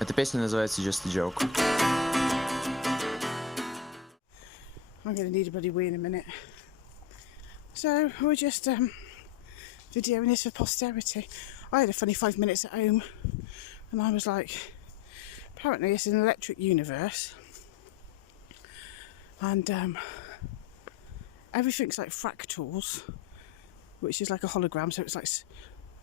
Эта песня называется Just a Joke. I'm going to need a bloody wee in a minute. So we're just videoing this for posterity. I had a funny 5 minutes at home and I was like, apparently it's an electric universe and everything's like fractals, which is like a hologram, so it's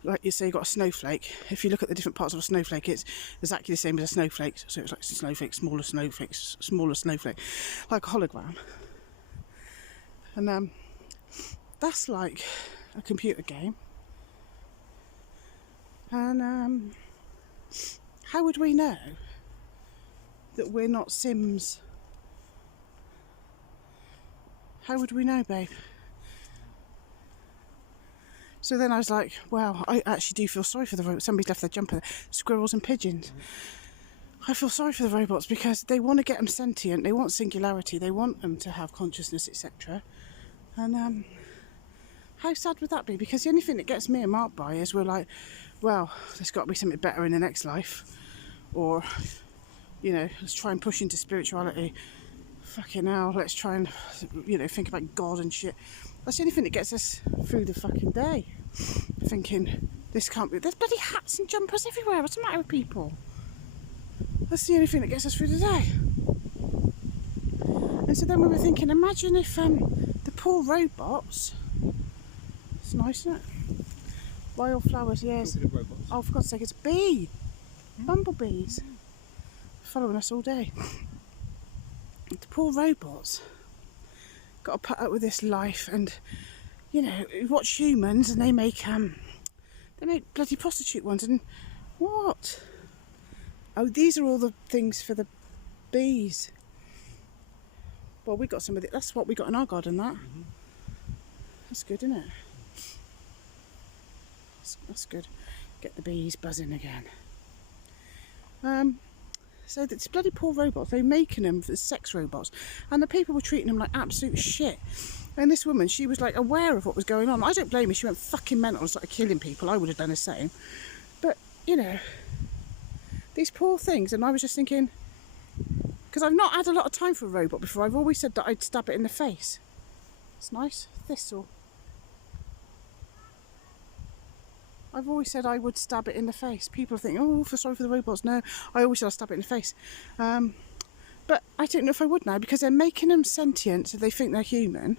like you say you've got a snowflake. If you look at the different parts of a snowflake, it's exactly the same as a snowflake, so it's like snowflake, smaller snowflake, smaller snowflake, like a hologram. And that's like a computer game. And how would we know that we're not Sims? How would we know, babe? So then I was like, well, I actually do feel sorry for the robots. Somebody's left their jumper there. Squirrels and pigeons. I feel sorry for the robots because they want to get them sentient, they want singularity, they want them to have consciousness, etc. And how sad would that be? Because the only thing that gets me and Mark by is we're like, well, there's got to be something better in the next life. Or, you know, let's try and push into spirituality. Fucking hell, let's try and, you know, think about God and shit. That's the only thing that gets us through the fucking day. Thinking, this can't be... There's bloody hats and jumpers everywhere. What's the matter with people? That's the only thing that gets us through the day. And so then we were thinking, imagine if the poor robots... It's nice, isn't it? Wildflowers, yes. Oh, for God's sake, it's a bee. Bumblebees. Following us all day. The poor robots got to put up with this life, and you know, you watch humans and they make bloody prostitute ones, and what? Oh, these are all the things for the bees. Well, we got some of it. That's what we got in our garden. That's good, isn't it? That's good. Get the bees buzzing again. So it's bloody poor robots, they're making them as sex robots, and the people were treating them like absolute shit. And this woman, she was like aware of what was going on. I don't blame her, she went fucking mental and started killing people. I would have done the same. But, you know, these poor things, and I was just thinking, because I've not had a lot of time for a robot before, I've always said that I'd stab it in the face. It's nice, thistle. I've always said I would stab it in the face. People think, oh, sorry for the robots. No, I always said I'd stab it in the face. But I don't know if I would now, because they're making them sentient, so they think they're human.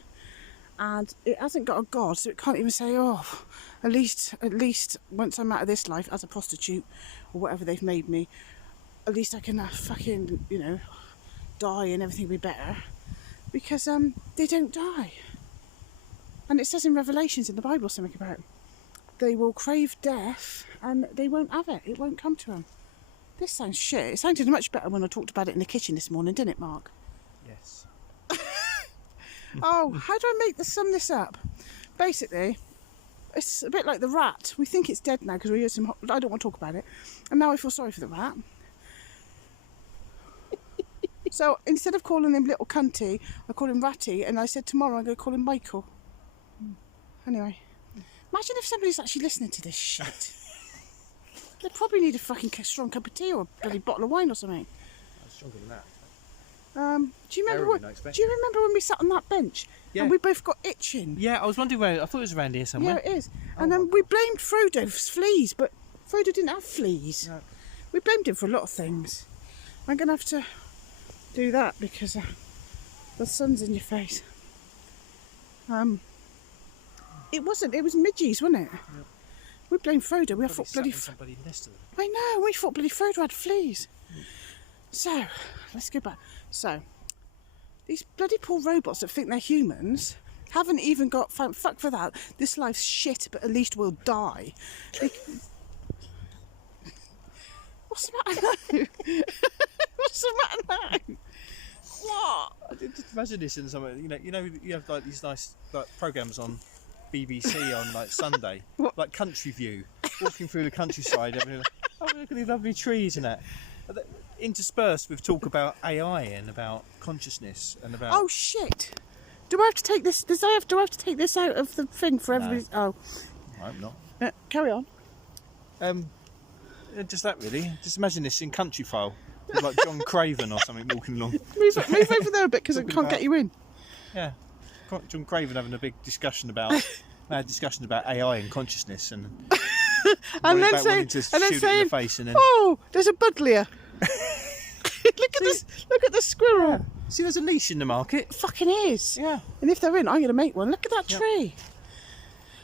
And it hasn't got a god, so it can't even say, oh, at least once I'm out of this life as a prostitute, or whatever they've made me, at least I can fucking, you know, die and everything will be better. Because they don't die. And it says in Revelations in the Bible something about they will crave death and they won't have it. It won't come to them. This sounds shit. It sounded much better when I talked about it in the kitchen this morning, didn't it, Mark? Yes. Oh, how do I sum this up? Basically, it's a bit like the rat. We think it's dead now because we heard some... I don't want to talk about it. And now I feel sorry for the rat. So instead of calling him little cunty, I call him Ratty, and I said tomorrow I'm going to call him Michael. Anyway. Imagine if somebody's actually listening to this shit. They probably need a fucking strong cup of tea or a bloody bottle of wine or something. That's stronger than that. Do you remember when we sat on that bench? Yeah. And we both got itching? Yeah, I was wondering where. I thought it was around here somewhere. Yeah, it is. And then we blamed Frodo for fleas, but Frodo didn't have fleas. No. We blamed him for a lot of things. I'm going to have to do that because the sun's in your face. It wasn't. It was midges, wasn't it? Yep. We blamed Frodo. We thought bloody. Somebody nested them. I know. We thought bloody Frodo had fleas. So let's go back. So these bloody poor robots that think they're humans haven't even got. Fuck for that. This life's shit, but at least we'll die. What's the matter now? What's the matter now? What? I did just imagine this in somewhere. You have like these nice like programs on BBC on like Sunday, like Country View, walking through the countryside, everything. Oh, look at these lovely trees and that. Interspersed with talk about AI and about consciousness and about. Oh shit! Do I have to take this? Do I have to take this out of the thing for everybody? No. Oh, I hope not. carry on. Just that really. Just imagine this in Countryfile. It's like John Craven or something walking along. Move over there a bit because I can't get you in. Yeah. John Craven having a big discussion about AI and consciousness and and then about wanting to shoot it in the face and then oh, there's a buddleia. Look at this! Look at the squirrel. Yeah. See, there's a leash in the market. It fucking is. Yeah. And if they're in, I'm going to make one. Look at that tree.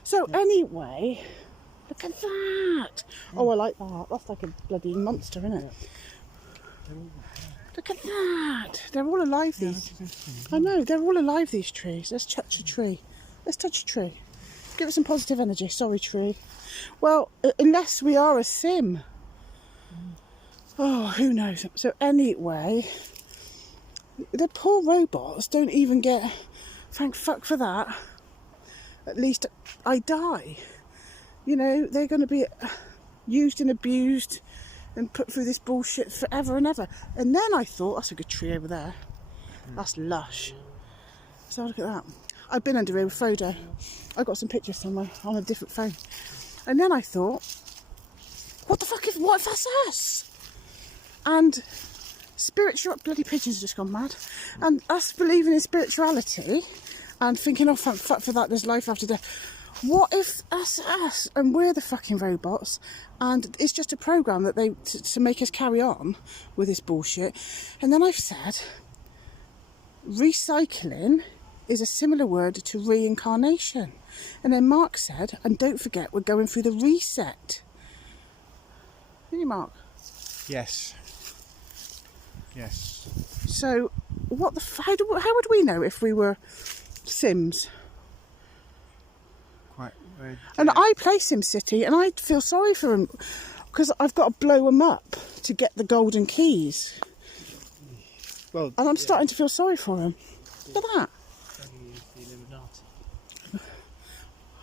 So anyway, look at that. Oh, I like that. That's like a bloody monster, isn't it? Look at that. They're all alive, these. I know, they're all alive, these trees. Let's touch a tree. Let's touch a tree. Give it some positive energy. Sorry, tree. Well, unless we are a sim. Oh, who knows? So anyway, the poor robots don't even get... Thank fuck for that. At least I die. You know, they're going to be used and abused and put through this bullshit forever and ever. And then I thought, that's a good tree over there. That's lush. So look at that. I've been under here with Frodo. I got some pictures somewhere on a different phone. And then I thought, what if that's us? And bloody pigeons have just gone mad. And us believing in spirituality and thinking, oh, fuck for that, there's life after death. What if that's us and we're the fucking robots and it's just a program that to make us carry on with this bullshit? And then I've said recycling is a similar word to reincarnation. And then Mark said, and don't forget, we're going through the reset. Didn't you, Mark? Yes. Yes. So how would we know if we were Sims? Quite. And I play SimCity and I feel sorry for him because I've got to blow them up to get the golden keys. Well, and I'm starting to feel sorry for him. Look at that.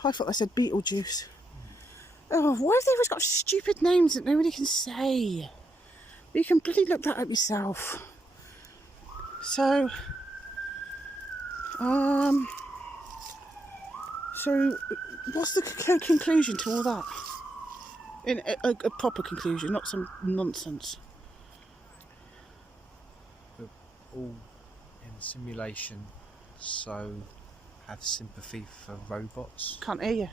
I thought I said Beetlejuice. Oh, why have they always got stupid names that nobody can say? You can bloody look that up yourself. So, what's the conclusion to all that? In a proper conclusion, not some nonsense. We're all in a simulation, so have sympathy for robots. Can't hear you.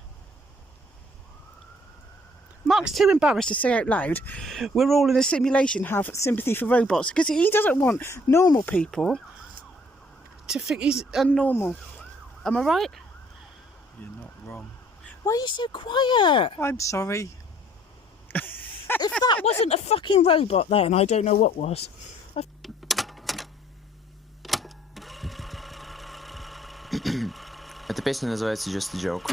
Mark's too embarrassed to say out loud, we're all in a simulation, have sympathy for robots, because he doesn't want normal people to think he's unnormal. Am I right? You're not wrong. Why are you so quiet? I'm sorry. If that wasn't a fucking robot then, I don't know what was. Эта песня называется Just a Joke.